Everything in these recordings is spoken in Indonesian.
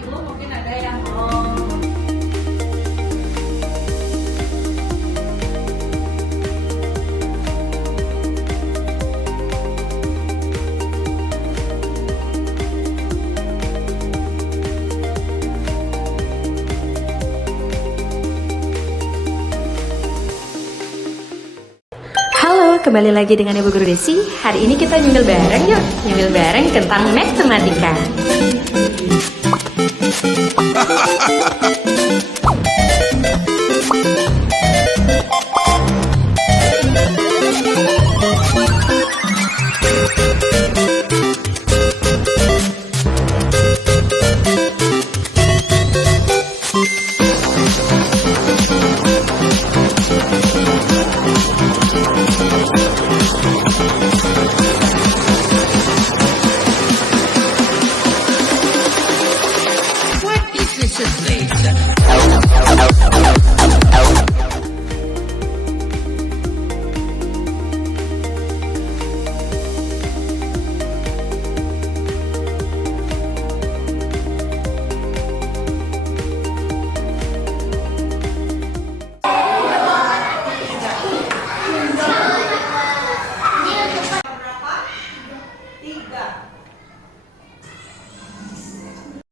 Ibu mungkin ada yang mau. Halo, kembali lagi dengan Ibu Guru Desi. Hari ini kita nyemil bareng yuk. Nyemil bareng tentang matematika.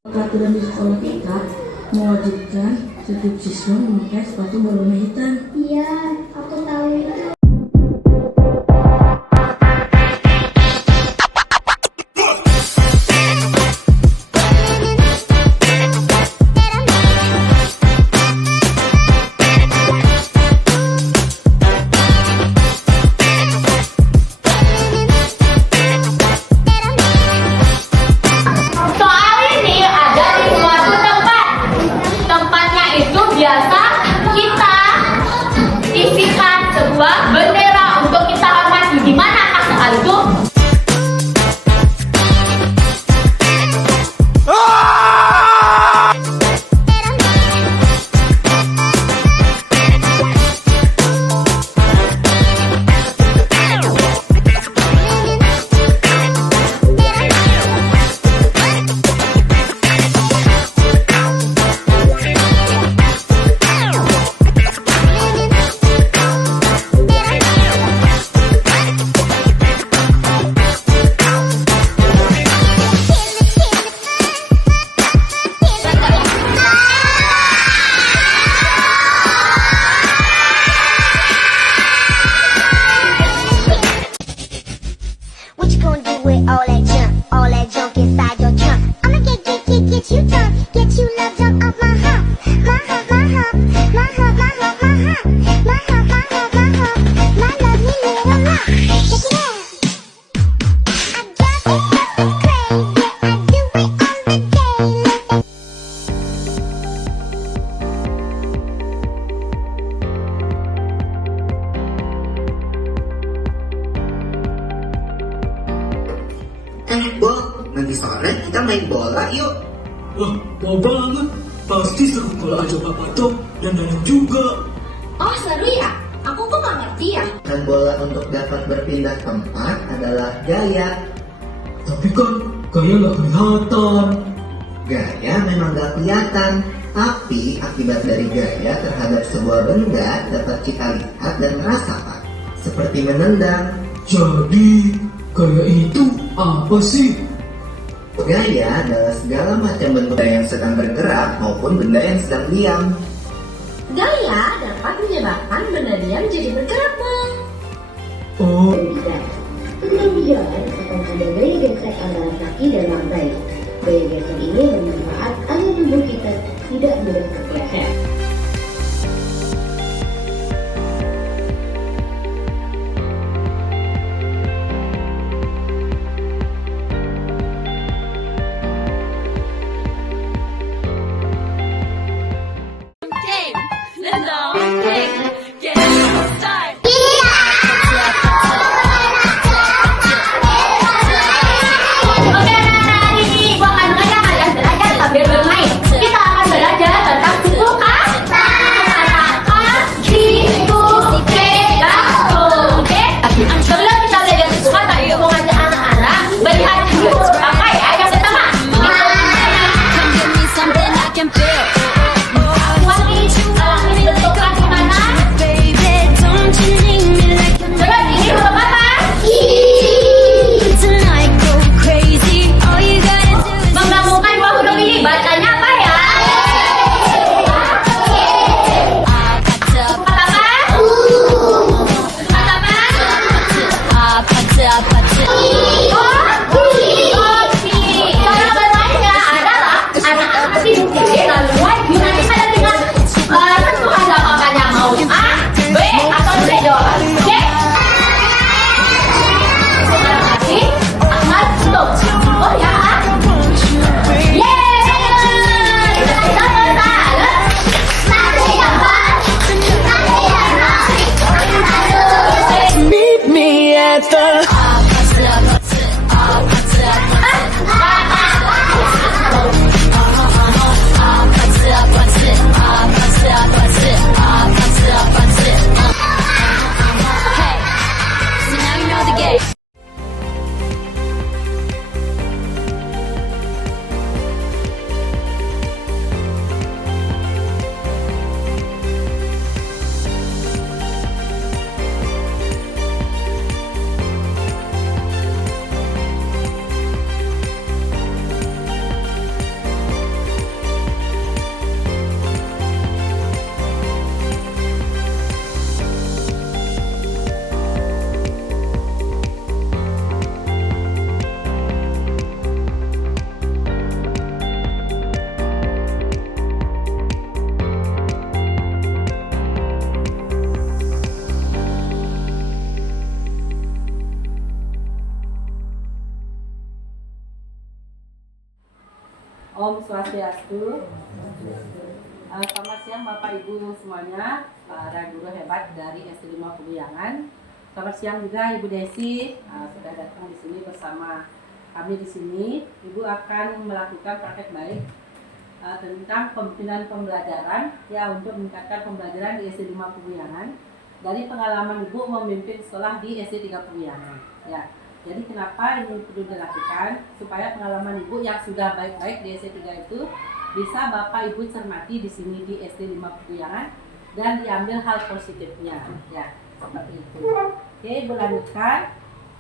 Peraturan di sekolah kita mewajibkan setiap siswa memakai sepatu berwarna hitam. Iya, aku tahu itu. Biasa kita isikan sebuah bendera untuk kita hormati. Di manakah soal itu? What you gonna do with all that junk inside your trunk? I'ma get you drunk, get you love drunk off my hump, my hump, my hump, my hump, my hump, my hump, my hump, my hump, my hump, my lovely little lump. Check it out. I drive it fucking crazy, I do it on the daily. Bob, nanti sore kita main bola yuk. Wah, mau banget. Pasti seru kalau ajak Papa Tom dan Danang juga. Oh seru ya? Aku kok gak ngerti ya? Dan bola untuk dapat berpindah tempat adalah gaya. Tapi kan gaya nggak kelihatan. Gaya memang gak kelihatan, tapi akibat dari gaya terhadap sebuah benda dapat kita lihat dan merasakan. Seperti menendang. Jadi gaya itu apa sih? Gaya adalah segala macam benda yang sedang bergerak maupun benda yang sedang diam. Gaya dapat menyebabkan benda diam jadi bergerak, Bang. Oh, Ketika berjalan akan ada gaya gesek antara kaki dan lantai. Gaya gesek ini bermanfaat agar tubuh kita tidak mudah terpleset. Oke, hari ini gua akan mengajak kalian belajar sambil bermain. Kita akan belajar tentang suku kata. Om Swastiastu. Selamat siang Bapak Ibu semuanya, para guru hebat dari SD 5 Kubiyangan. Selamat siang juga Ibu Desi, sudah datang di sini bersama kami di sini. Ibu akan melakukan praktek baik tentang pembinaan pembelajaran ya untuk meningkatkan pembelajaran di SD 5 Kubiyangan dari pengalaman Ibu memimpin sekolah di SD 3 Kubiyangan. Ya. Jadi kenapa ini perlu dilakukan? Supaya pengalaman Ibu yang sudah baik-baik di SD 3 itu bisa Bapak Ibu cermati di sini di SD 5 Kubiyangan dan diambil hal positifnya. Ya, seperti itu. Oke, Ibu lanjutkan.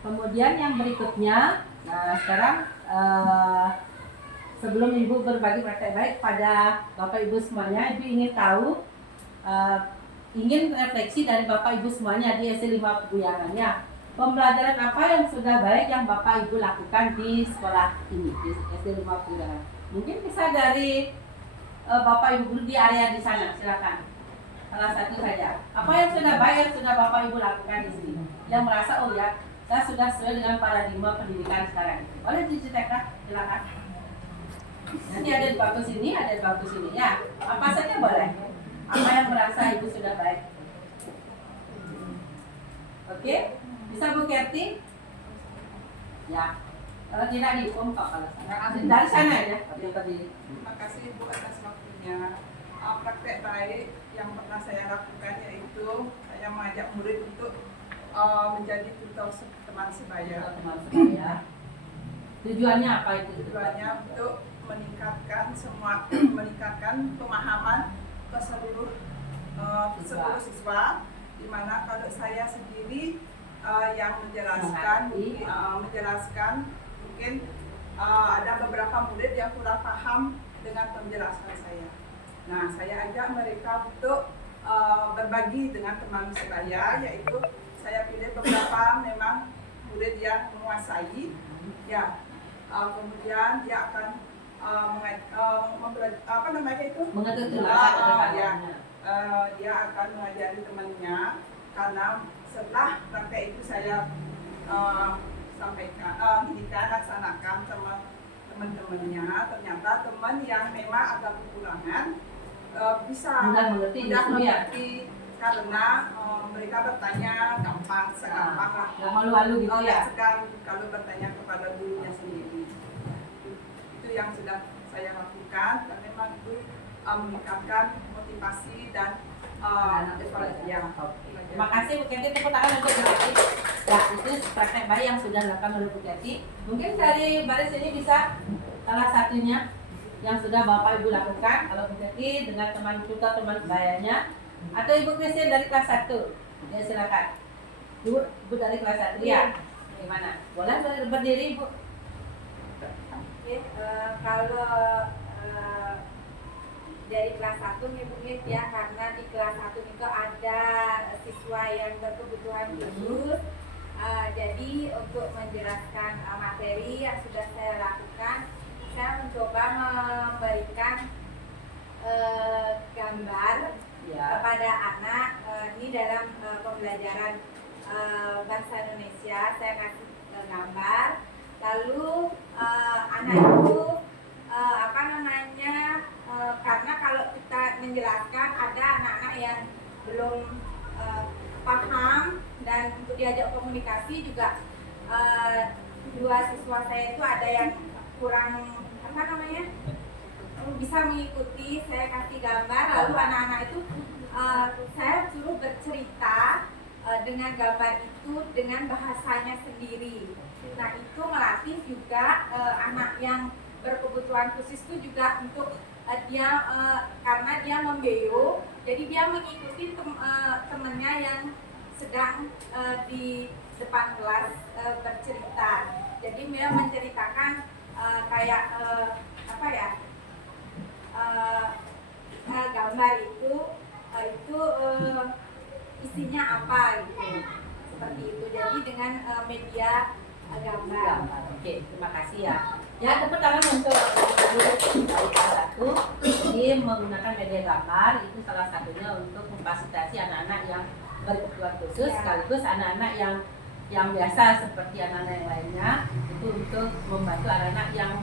Kemudian yang berikutnya, nah sekarang sebelum Ibu berbagi praktek baik pada Bapak Ibu semuanya, Ibu ingin tahu, ingin refleksi dari Bapak Ibu semuanya di SD 5 Kubiyangan ya. Pembelajaran apa yang sudah baik yang Bapak Ibu lakukan di sekolah ini, di SD 5 Kubiyangan? Mungkin bisa dari Bapak Ibu guru di area di sana, silakan. Salah satu saja. Apa yang sudah baik yang sudah Bapak Ibu lakukan di sini? Yang merasa, oh ya, saya sudah sesuai dengan paradigma pendidikan sekarang. Boleh diceritakan, silakan. Nanti ada di bangku sini, ada di bangku sini. Ya, apa saja boleh. Apa yang merasa Ibu sudah baik? Oke? Bisa Bu Kerti? Ya. Kalau tidak dihukum kok kalau dari sana ya. Terima kasih Ibu atas waktunya. Praktek baik yang pernah saya lakukan yaitu saya mengajak murid untuk menjadi tutor teman sebaya. Tujuannya apa itu? Tujuannya untuk meningkatkan pemahaman ke seluruh siswa, di mana kalau saya sendiri yang menjelaskan mungkin ada beberapa murid yang kurang paham dengan penjelasan saya. Nah, saya ajak mereka untuk berbagi dengan teman sebaya, yaitu saya pilih beberapa memang murid yang menguasai, ya. Kemudian dia akan dia akan mengajari temannya, karena setelah praktek itu saya laksanakan sama teman-temannya, ternyata teman yang memang agak kekurangan bisa mudah mengerti karena mereka bertanya segampang lah, nggak malu-malu gitu ya. Sekarang kalau bertanya kepada gurunya sendiri, itu yang sudah saya lakukan dan memang itu meningkatkan motivasi dan evaluasi. Terima kasih Bu Keti, tepuk tangan untuk Bu Keti. Ya, itu praktek baik yang sudah dilakukan oleh Bu Keti. Mungkin dari baris ini bisa salah satunya yang sudah Bapak Ibu lakukan. Kalau Bu Keti dengan teman tutor teman sebayanya, atau Ibu Christine dari kelas 1. Ya, silakan. Ibu dari kelas 1 ya. Gimana? Boleh berdiri Ibu? Oke, kalau dari kelas 1 mungkin ya, karena di kelas 1 itu ada siswa yang berkebutuhan khusus. Jadi untuk menjelaskan materi yang sudah saya lakukan, saya mencoba memberikan gambar kepada anak. Ini dalam pembelajaran bahasa Indonesia, saya kasih gambar. Lalu anak itu karena kalau kita menjelaskan ada anak-anak yang belum paham, dan untuk diajak komunikasi juga dua siswa saya itu ada yang kurang bisa mengikuti. Saya kasih gambar, lalu anak-anak itu saya suruh bercerita dengan gambar itu dengan bahasanya sendiri. Nah, itu melatih juga anak yang berkebutuhan khusus itu juga untuk dia karena dia membeo, jadi dia mengikuti temannya yang sedang di depan kelas bercerita. Jadi dia menceritakan kayak gambar itu isinya apa gitu, seperti itu. Jadi dengan media gambar. Oke, terima kasih ya. Ya, tepuk tangan untuk dari kelas 1. Ini menggunakan media gambar itu salah satunya untuk memfasilitasi anak-anak yang berkebutuhan khusus, sekaligus anak-anak yang biasa seperti anak-anak yang lainnya, itu untuk membantu anak-anak yang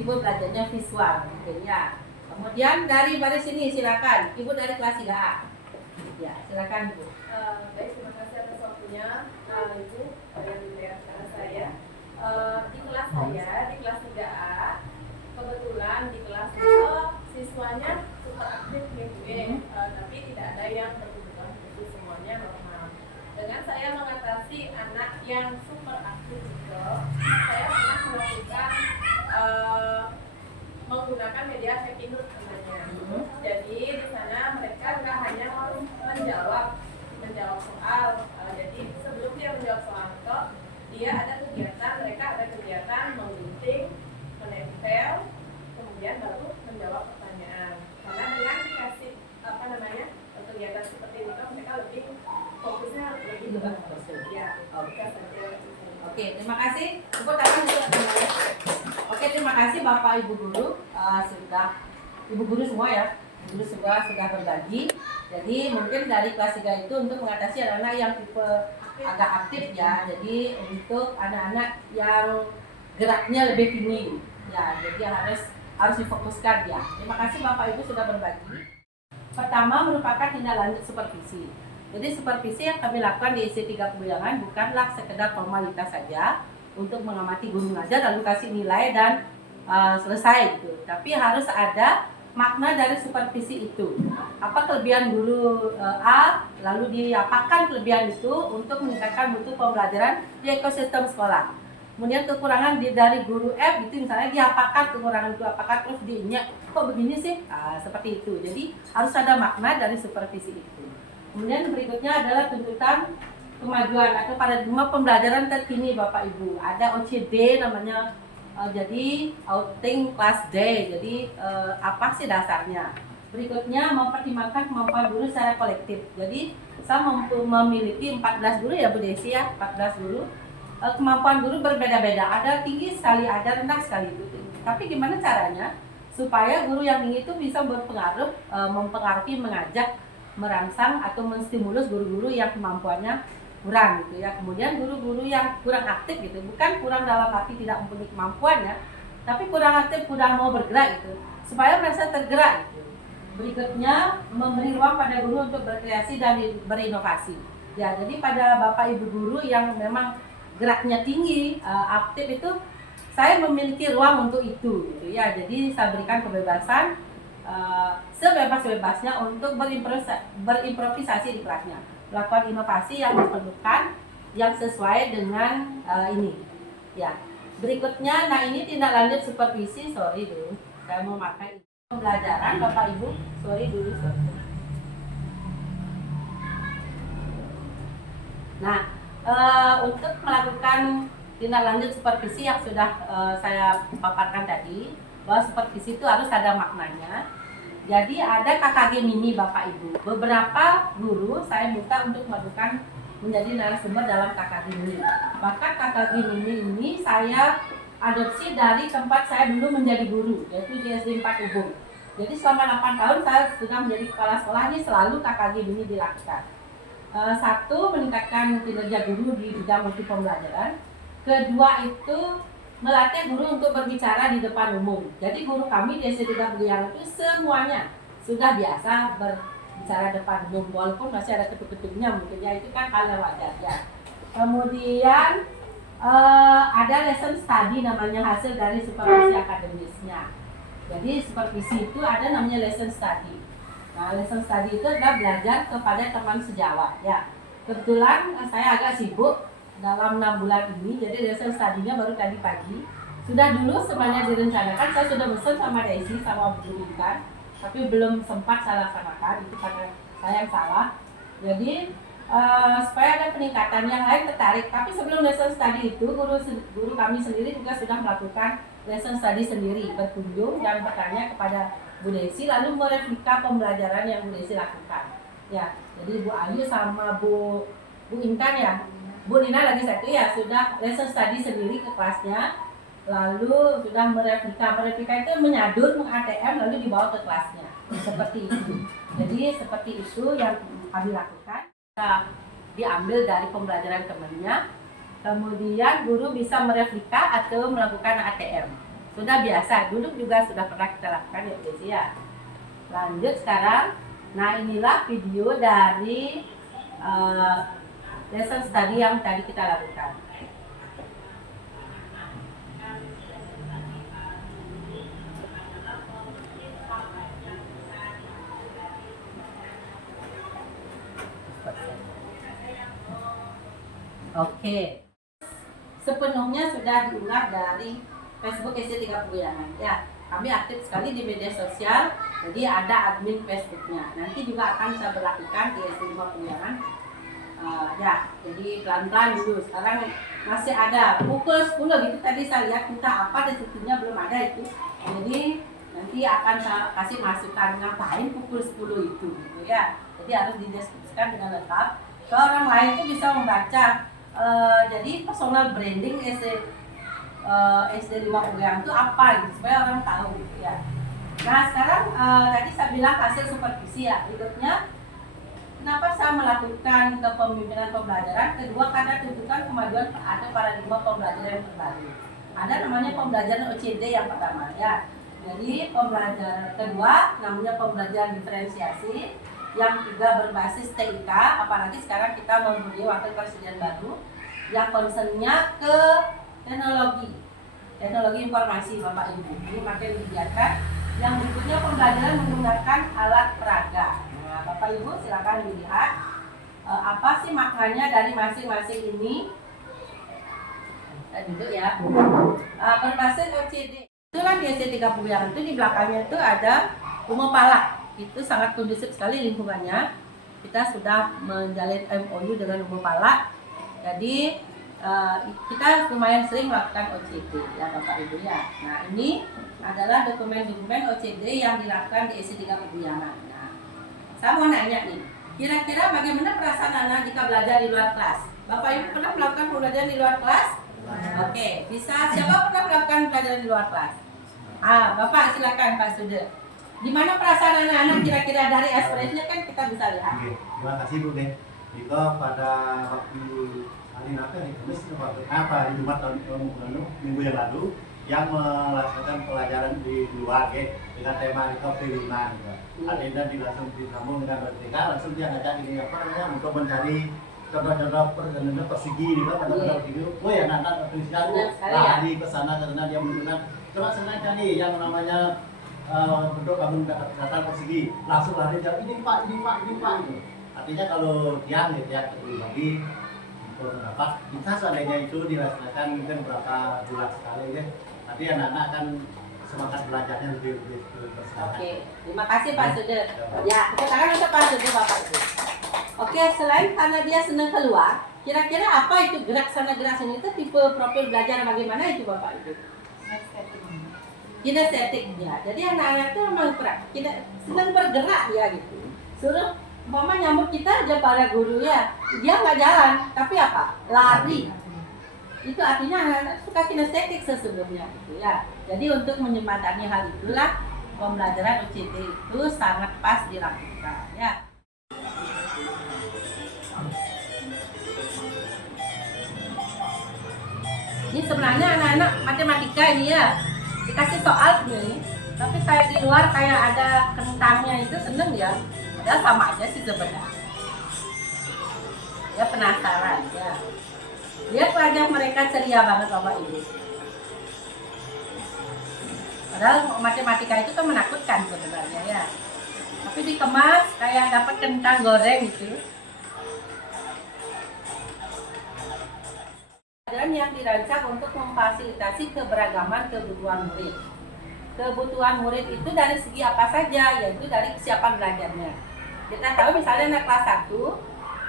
Ibu belajarnya visual, mungkin ya. Kemudian dari sini silakan, Ibu dari kelas 3A. Ya, silakan Ibu. Baik, terima kasih atas waktunya, Ibu yang dibayarkan saya. Di kelas saya, di kelas 3A, kebetulan di kelas itu siswanya super aktif nih, tapi tidak ada yang berkebutuhan khusus, semuanya normal. Dengan saya mengatasi anak yang super aktif itu, saya pernah melakukan menggunakan media happy note namanya. Jadi di sana mereka nggak hanya menjawab soal, jadi sebelum dia menjawab soal itu, dia ada kegiatan, mereka ada kegiatan menggunting, menempel, kemudian baru menjawab pertanyaan. Karena dengan dikasih kegiatan seperti itu, mereka lebih fokusnya lebih bagus. Ya, Oke, terima kasih. Ibu tangan dulu teman-teman. Oke, terima kasih Bapak Ibu guru Ibu guru semua ya. Guru semua sudah berbagi. Jadi mungkin dari kelas 3 itu untuk mengatasi anak-anak yang tipe agak aktif ya. Jadi untuk anak-anak yang geraknya lebih tinggi ya. Jadi harus difokuskan ya. Terima kasih Bapak Ibu sudah berbagi. Pertama merupakan tindak lanjut supervisi. Jadi supervisi yang kami lakukan di IC 3 Kebuyangan bukanlah sekedar formalitas saja untuk mengamati guru mengajar lalu kasih nilai dan selesai gitu. Tapi harus ada makna dari supervisi itu. Apa kelebihan guru A, lalu diapakan kelebihan itu untuk meningkatkan mutu pembelajaran di ekosistem sekolah. Kemudian kekurangan dari guru F itu misalnya diapakan kekurangan itu, apakah terus diinjak kok begini sih? Seperti itu. Jadi harus ada makna dari supervisi itu. Kemudian berikutnya adalah tuntutan kemajuan atau paradigma pembelajaran terkini Bapak Ibu. Ada OCD namanya, jadi outing class day. Jadi apa sih dasarnya? Berikutnya mempertimbangkan kemampuan guru secara kolektif. Jadi saya memiliki 14 guru ya Bu Desi ya, 14 guru. Kemampuan guru berbeda-beda. Ada tinggi sekali, ada rendah sekali. Tapi gimana caranya supaya guru yang tinggi itu bisa mempengaruhi, mengajak, merangsang atau menstimulus guru-guru yang kemampuannya kurang gitu ya. Kemudian guru-guru yang kurang aktif gitu, bukan kurang dalam arti tidak mempunyai kemampuan ya, tapi kurang aktif, kurang mau bergerak gitu, supaya merasa tergerak gitu. Berikutnya memberi ruang pada guru untuk berkreasi dan berinovasi. Ya, jadi pada Bapak Ibu guru yang memang geraknya tinggi, aktif itu, saya memiliki ruang untuk itu gitu ya. Jadi saya berikan kebebasan sebebas-bebasnya untuk berimprovisasi di kelasnya, melakukan inovasi yang diperlukan yang sesuai dengan ini ya. Berikutnya, nah ini tindak lanjut supervisi, sorry dulu saya mau pakai pembelajaran Bapak Ibu, sorry. Nah untuk melakukan tindak lanjut supervisi yang sudah saya paparkan tadi, bahwa supervisi itu harus ada maknanya. Jadi ada KKG mini Bapak Ibu. Beberapa guru saya minta untuk melakukan menjadi narasumber dalam KKG mini. Bahkan KKG mini ini saya adopsi dari tempat saya dulu menjadi guru, yaitu di SD 4 Ubung. Jadi selama 8 tahun saya sudah menjadi kepala sekolah, ini selalu KKG mini dilakukan. Satu, meningkatkan kinerja guru di bidang multi pembelajaran. Kedua itu melatih guru untuk berbicara di depan umum. Jadi guru kami di SD 3 Kebuyangan itu semuanya sudah biasa berbicara depan umum, walaupun masih ada ketuk-ketuknya mungkin ya, itu kan hal yang wajar ya. Kemudian ada lesson study namanya, hasil dari supervisi akademisnya. Jadi supervisi itu ada namanya lesson study. Nah, lesson study itu adalah belajar kepada teman sejawat ya. Kebetulan saya agak sibuk dalam 6 bulan ini, jadi lesson study-nya baru tadi pagi. Sudah dulu semuanya direncanakan, saya sudah pesan sama Daisy sama Bu Intan, tapi belum sempat saya laksanakan, itu karena saya yang salah. Jadi supaya ada peningkatan, yang lain tertarik. Tapi sebelum lesson study itu, guru kami sendiri juga sudah melakukan lesson study sendiri, berkunjung dan bertanya kepada Bu Desi, lalu mereplika pembelajaran yang Bu Desi lakukan. Ya, jadi Bu Ayu sama Bu Intan ya, Bu Nina lagi satu ya, sudah lesson study sendiri ke kelasnya, lalu sudah mereplika itu menyadur, meng-ATM, lalu dibawa ke kelasnya, seperti itu. Jadi seperti itu yang kami lakukan. Kita diambil dari pembelajaran temannya, kemudian guru bisa mereplika atau melakukan ATM. sudah biasa, duduk juga sudah pernah kita lakukan ya guys ya. Lanjut sekarang, nah inilah video dari lesson study yang tadi kita lakukan. Oke, sepenuhnya sudah diunggah dari Facebook SC30 ya. Kami aktif sekali di media sosial, jadi ada admin Facebooknya. Nanti juga akan saya berlakukan di SC50 ya. Jadi pelan-pelan dulu. Sekarang masih ada pukul 10 gitu. Tadi saya lihat minta apa dan situnya belum ada itu. Jadi nanti akan saya kasih masukan ngapain pukul 10 itu gitu ya. Jadi harus dideskripsikan dengan lengkap. So, orang lain itu bisa membaca. Jadi personal branding SD5 Puyang itu apa gitu, supaya orang tahu gitu ya. Nah sekarang tadi saya bilang hasil supervisi ya. Berikutnya, kenapa saya melakukan kepemimpinan pembelajaran? Kedua, karena tuntutan kemajuan ada paradigma pembelajaran yang terbaru. Ada namanya pembelajaran OCD yang pertama ya. Jadi pembelajaran kedua namanya pembelajaran diferensiasi. Yang tiga berbasis TIK, apalagi sekarang kita mempunyai wakil presiden baru yang concernnya ke teknologi informasi Bapak Ibu. Ini makin dibiarkan. Yang berikutnya pembelajaran menggunakan alat peraga. Nah, Bapak Ibu silakan dilihat apa sih maknanya dari masing-masing ini. Kita duduk ya. Berbasis OCD. Itulah di SC30 yang itu di belakangnya itu ada Umo Palak. Itu sangat kondusif sekali lingkungannya. Kita sudah menjalin MOU dengan Umo Palak. Jadi kita lumayan sering melakukan OCD ya Bapak Ibu ya. Nah ini adalah dokumen-dokumen OCD yang dilakukan di SC30 Puyang. Nah, saya mau nanya nih, kira-kira bagaimana perasaan anak jika belajar di luar kelas? Bapak Ibu pernah melakukan pembelajaran di luar kelas? Oke, bisa. Siapa pernah melakukan pelajaran di luar kelas? Bapak silakan Pak Sude. Gimana perasaan anak-anak kira-kira dari ekspresinya kan kita bisa lihat. Oke, terima kasih Bu Den. Jika pada waktu hari hari Jumat tahun minggu yang lalu yang melaksanakan pelajaran di luar dengan tema itu pilihan. Adinda langsung disambung dengan mereka, langsung dia ngajak ini untuk mencari contoh-contoh perjalanan persegi gitu pada video. Oh ya anak-anak tuliskan lari ke sana dia menunjukkan coba sengaja nih yang namanya bentuk bangun datar persegi langsung lari jawab ini pak gitu. Artinya kalau tiang gitu ya bagi berapa kita seandainya itu dilaksanakan mungkin berapa bulan sekali ya, nanti anak-anak akan semangat belajarnya lebih bersemangat. Oke, terima kasih Pak Sude. Ya, sekarang untuk Pak Sude Bapak Ibu. Oke, selain karena dia senang keluar, kira-kira apa itu gerak sana gerak sini itu tipe profil belajar bagaimana itu Bapak Ibu? Kinestetik ya. Jadi anak-anak itu memang senang bergerak ya gitu. Suruh mama nyambut kita aja para guru ya, dia nggak jalan, tapi apa? Lari. Itu artinya anak-anak suka kinestetik sesungguhnya gitu ya. Jadi untuk menjembatani hal itulah pembelajaran OCD itu sangat pas dilakukan ya. Ini sebenarnya anak-anak matematika ini ya. Dikasih soal nih, tapi kayak di luar kayak ada kentangnya itu seneng ya. Padahal sama aja sih sebenarnya. Ya penasaran ya. Lihat wajah mereka ceria banget Bapak Ibu. Padahal matematika itu kan menakutkan sebenarnya ya. Tapi dikemas kayak dapat kentang goreng gitu. Pelajaran yang dirancang untuk memfasilitasi keberagaman kebutuhan murid. Kebutuhan murid itu dari segi apa saja, yaitu dari kesiapan belajarnya. Kita tahu misalnya anak kelas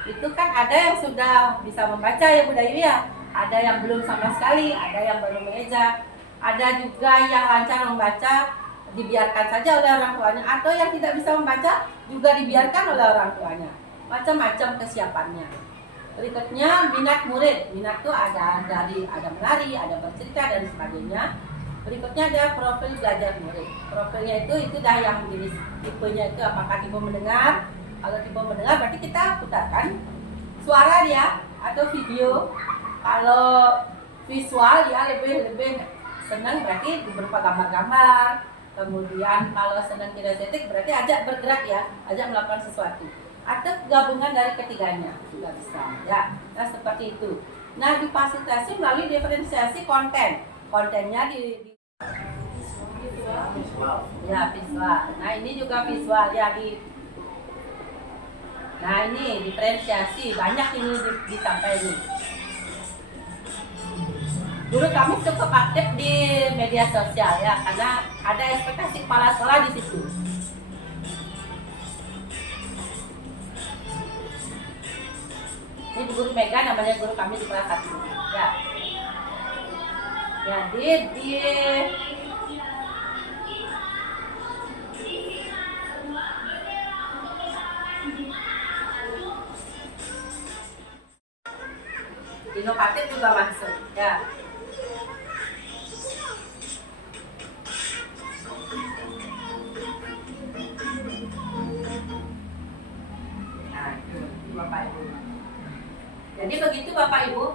1, itu kan ada yang sudah bisa membaca ya Bu Dayu ya. Ada yang belum sama sekali, ada yang baru mengeja. Ada juga yang lancar membaca, dibiarkan saja oleh orang tuanya. Atau yang tidak bisa membaca, juga dibiarkan oleh orang tuanya. Macam-macam kesiapannya. Berikutnya minat murid. Minat itu ada menari, ada bercerita dan sebagainya. Berikutnya ada profil belajar murid. Profilnya itu dah yang jenis tipenya itu apakah tipe mendengar. Kalau tipe mendengar berarti kita putarkan suara dia atau video. Kalau visual ya lebih senang berarti berupa gambar-gambar. Kemudian kalau senang kinestetik berarti ajak bergerak ya, ajak melakukan sesuatu. Atau gabungan dari ketiganya juga bisa ya. Nah seperti itu. Nah difasilitasi melalui diferensiasi konten. Kontennya di ya visual. Nah ini juga visual ya Nah ini diferensiasi banyak ini disampaikan. Dulu kami cukup aktif di media sosial ya karena ada ekspektasi kepala sekolah di situ. Ini guru Mega namanya guru kami di kelas 1 ya. Jadi inovatif juga masuk ya. Nah itu Bapak Ibu. Jadi begitu Bapak Ibu.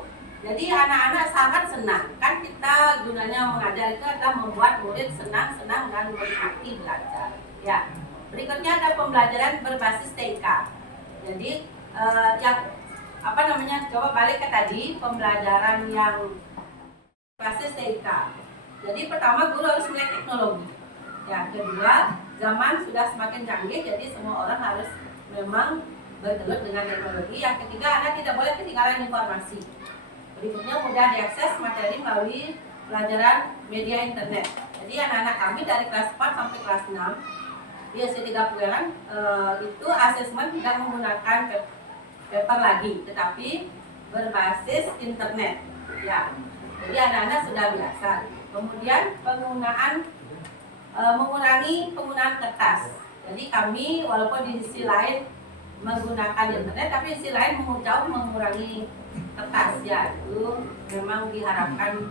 Jadi anak-anak sangat senang kan kita gunanya mengajar itu adalah membuat murid senang-senang dan menikmati belajar. Ya. Berikutnya ada pembelajaran berbasis TIK. Jadi yang coba balik ke tadi pembelajaran yang berbasis TIK. Jadi pertama guru harus melek teknologi. Yang kedua zaman sudah semakin canggih jadi semua orang harus memang bergelut dengan teknologi. Yang ketiga anak tidak boleh ketinggalan informasi. Berikutnya mudah diakses materi melalui pelajaran media internet. Jadi anak-anak kami dari kelas 4 sampai kelas 6 di SD 3 Puyangan itu asesmen tidak menggunakan paper lagi, tetapi berbasis internet. Ya, jadi anak-anak sudah biasa. Kemudian mengurangi penggunaan kertas. Jadi kami walaupun di sisi lain menggunakan internet, tapi di sisi lain jauh mengurangi kertas ya. Itu memang diharapkan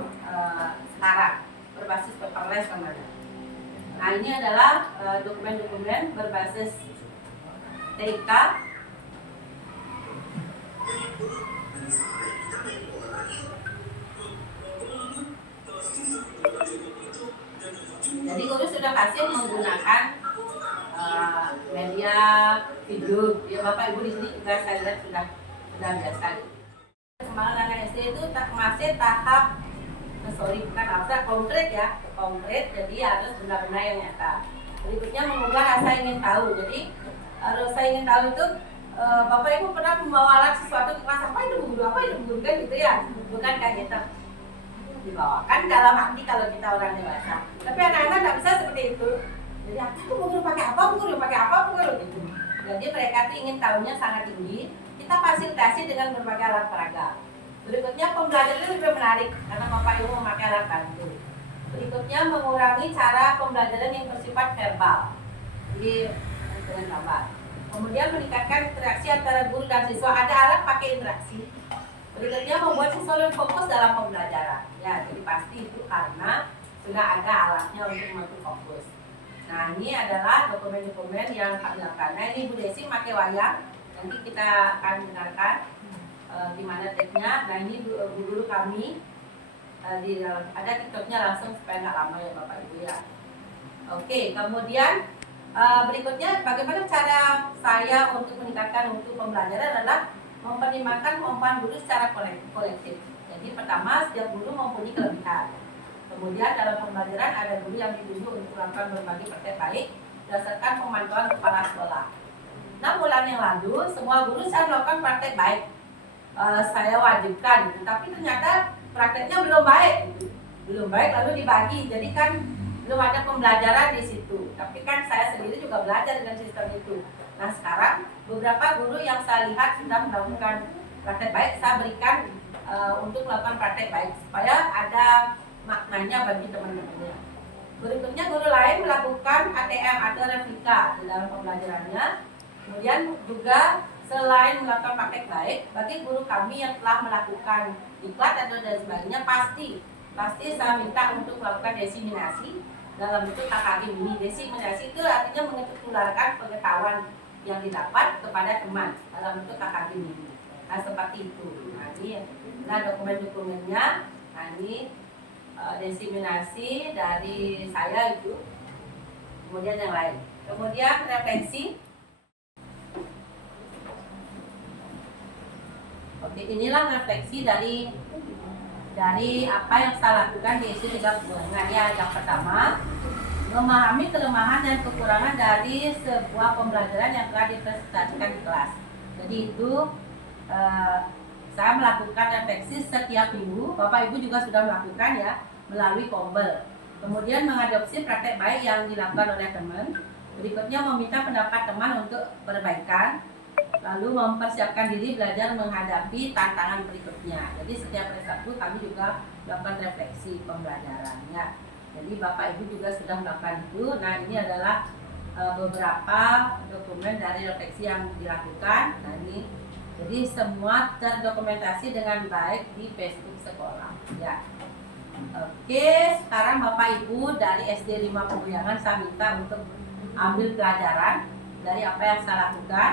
sekarang berbasis paperless kemana. Nah ini adalah dokumen-dokumen berbasis TIK. Jadi guru sudah kasih menggunakan media video. Ya Bapak Ibu di sini juga saya lihat sudah biasa. Perkembangan anak SD itu masih tahap bukan abstrak, konkret ya, konkret. Jadi harus benar-benar yang nyata. Berikutnya mengubah rasa ingin tahu. Jadi rasa ingin tahu itu Bapak Ibu pernah membawa alat sesuatu ke kelas, apa itu guru kan gitu ya, bukan kayak gitu dibawakan dalam arti kalau kita orang dewasa. Tapi anak-anak nggak bisa seperti itu. Jadi apa tuh guru pakai apa gitu. Jadi mereka tuh ingin tahunya sangat tinggi. Kita fasilitasi dengan berbagai alat peraga. Berikutnya pembelajaran lebih menarik karena Bapak Ibu memakai alat bantu. Berikutnya mengurangi cara pembelajaran yang bersifat verbal. Jadi dengan gambar. Kemudian meningkatkan interaksi antara guru dan siswa. Ada alat pakai interaksi. Berikutnya membuat siswa lebih fokus dalam pembelajaran. Ya, jadi pasti itu karena sudah ada alatnya untuk membantu fokus. Nah, ini adalah dokumen-dokumen yang kami lakukan. Nah, ini Bu Desi pakai wayang. Nanti kita akan dengarkan gimana tekniknya. Nah, ini guru kami di dalam ada TikToknya langsung supaya nggak lama ya Bapak Ibu ya. Oke, kemudian berikutnya bagaimana cara saya untuk meningkatkan untuk pembelajaran adalah mempertimbangkan kemampuan guru secara kolektif. Jadi pertama setiap guru mempunyai kelebihan. Kemudian dalam pembelajaran ada guru yang ditunjuk untuk melakukan berbagai praktek baik berdasarkan pemantauan kepala sekolah. 6 bulan yang lalu semua guru saya melakukan praktek baik. Saya wajibkan, tapi ternyata prakteknya belum baik lalu dibagi. Jadi kan belum ada pembelajaran di situ. Tapi kan saya sendiri juga belajar dengan sistem itu. Nah sekarang beberapa guru yang saya lihat sudah melakukan praktek baik, saya berikan untuk melakukan praktek baik supaya ada maknanya bagi teman-temannya. Berikutnya guru lain melakukan ATM atau replika di dalam pembelajarannya. Kemudian juga selain melakukan praktek baik, bagi guru kami yang telah melakukan diklat atau dan sebagainya pasti saya minta untuk melakukan diseminasi dalam bentuk KKG mini. Diseminasi itu artinya mengetularkan pengetahuan yang didapat kepada teman dalam bentuk KKG mini. Nah seperti itu. Nah ini dokumen-dokumennya. Nah ini diseminasi dari saya itu, kemudian yang lain. Kemudian refleksi. Oke, inilah refleksi dari apa yang saya lakukan di SD 3 bulan. Ya, yang pertama, memahami kelemahan dan kekurangan dari sebuah pembelajaran yang telah dipresentasikan di kelas. Jadi itu saya melakukan refleksi setiap minggu. Bapak Ibu juga sudah melakukan ya melalui Kombel. Kemudian mengadopsi praktek baik yang dilakukan oleh teman. Berikutnya meminta pendapat teman untuk perbaikan. Lalu mempersiapkan diri belajar menghadapi tantangan berikutnya. Jadi setiap hari Sabtu kami juga melakukan refleksi pembelajarannya. Jadi Bapak Ibu juga sudah melakukan itu. Nah, ini adalah beberapa dokumen dari refleksi yang dilakukan. Nah, ini jadi semua terdokumentasi dengan baik di Facebook sekolah. Ya. Oke, sekarang Bapak Ibu dari SD 5 Pebuyangan saya minta untuk ambil pelajaran dari apa yang saya lakukan.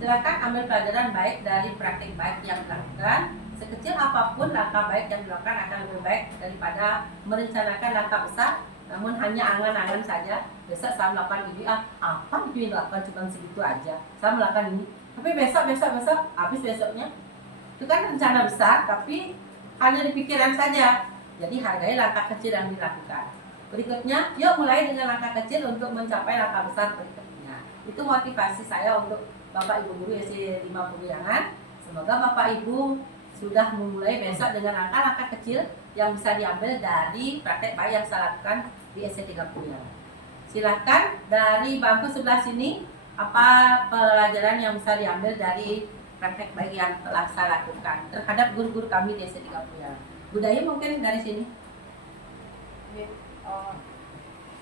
Silakan ambil pelajaran baik dari praktik baik yang dilakukan. Sekecil apapun langkah baik yang dilakukan akan lebih baik daripada merencanakan langkah besar namun hanya angan-angan saja. Besok saya melakukan ini, apa itu yang dilakukan cuma segitu aja. Saya melakukan ini, tapi besok, habis besoknya. Itu kan rencana besar, tapi hanya di pikiran saja. Jadi hargai langkah kecil yang dilakukan. Berikutnya, yuk mulai dengan langkah kecil untuk mencapai langkah besar berikutnya. Itu motivasi saya untuk Bapak Ibu guru SD 5 Pebuyangan. Semoga Bapak Ibu sudah memulai besok dengan langkah-langkah kecil yang bisa diambil dari praktek baik yang saya lakukan di SD 3 Pebuyangan. Silahkan dari bangku sebelah sini, apa pelajaran yang bisa diambil dari praktek baik yang telah saya lakukan terhadap guru-guru kami di SD 3 Pebuyangan. Budaya mungkin dari sini.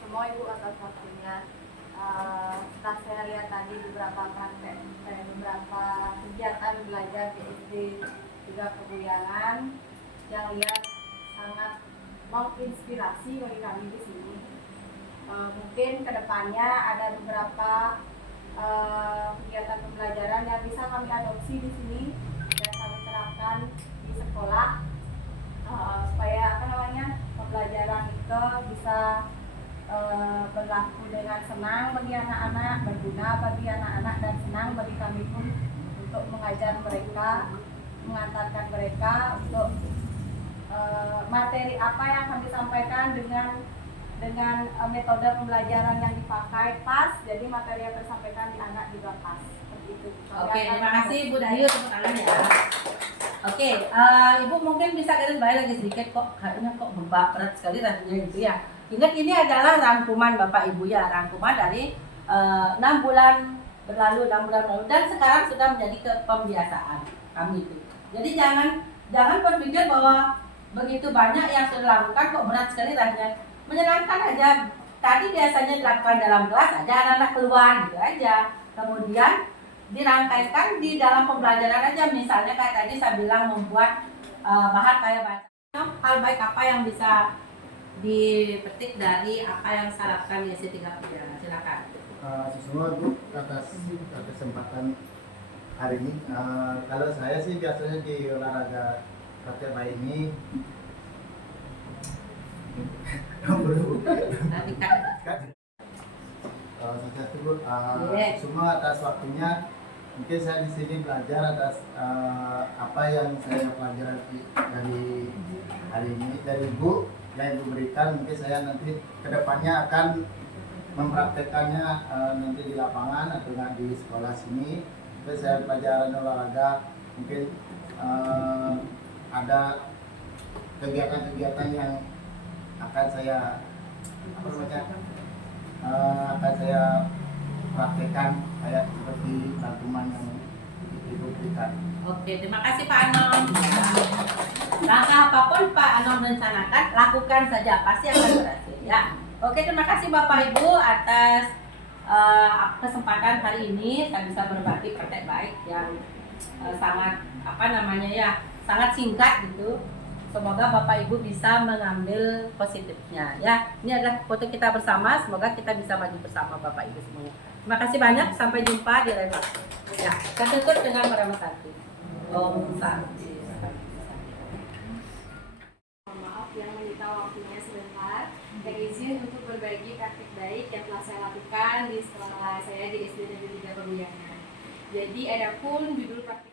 Semua Ibu atas waktunya. Setelah saya lihat tadi beberapa praktek, beberapa kegiatan belajar di SD 3 Pebuyangan yang lihat sangat menginspirasi bagi kami di sini. Mungkin kedepannya ada beberapa kegiatan pembelajaran yang bisa kami adopsi di sini dan kami terapkan di sekolah supaya pembelajaran itu bisa berlaku dengan senang bagi anak-anak, berguna bagi anak-anak dan senang bagi kami pun untuk mengajar mereka, mengantarkan mereka untuk materi apa yang akan disampaikan dengan metode pembelajaran yang dipakai pas, jadi materi yang tersampaikan di anak juga pas. Seperti itu. Oke, terima kasih Bu Dayu, tepuk tangan ya. Oke, Ibu mungkin bisa garis bawah lagi sedikit kok, kayaknya kok berat sekali rasanya gitu ya. Ingat ini adalah rangkuman Bapak Ibu ya, rangkuman dari 6 bulan berlalu dan sekarang sudah menjadi pembiasaan kami itu. Jadi jangan berpikir bahwa begitu banyak yang sudah dilakukan kok berat sekali rasanya. Menyenangkan aja. Tadi biasanya dilakukan dalam kelas aja, anak-anak keluar gitu aja. Kemudian dirangkaikan di dalam pembelajaran aja. Misalnya kayak tadi saya bilang membuat bahan kayak baca. Hal baik apa yang bisa dipetik dari apa yang saya lakukan di SD 3 Pebuyangan? Silakan. Semua Bu atas kesempatan hari ini. Kalau saya sih biasanya di olahraga praktek baik ini semua atas waktunya. Mungkin saya di sini belajar atas apa yang saya pelajari dari hari ini dari Ibu yang Ibu berikan. Mungkin saya nanti kedepannya akan mempraktekannya nanti di lapangan atau di sekolah sini. Mungkin saya pelajaran olahraga, mungkin ada kegiatan-kegiatan yang akan saya praktekkan kayak seperti rangkuman yang diberikan. Oke, terima kasih Pak Anom. Langkah apapun Pak Anom rencanakan, lakukan saja, pasti akan berhasil ya. Oke, terima kasih Bapak Ibu atas kesempatan hari ini saya bisa berbagi praktek baik yang sangat sangat singkat gitu. Semoga Bapak Ibu bisa mengambil positifnya ya. Ini adalah foto kita bersama, semoga kita bisa maju bersama Bapak Ibu semuanya. Terima kasih banyak, sampai jumpa di lain waktu. Ya, kita tutup dengan Brahma Sakti. Om Santi. Maaf yang menyita waktunya sebentar dan izin untuk berbagi praktik baik yang telah saya lakukan di sekolah saya di SD Negeri 3 Peguyangan. Jadi adapun judul praktik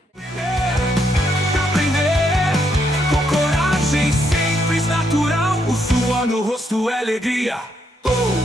com coragem simples, natural, o suor no rosto é alegria. Oh.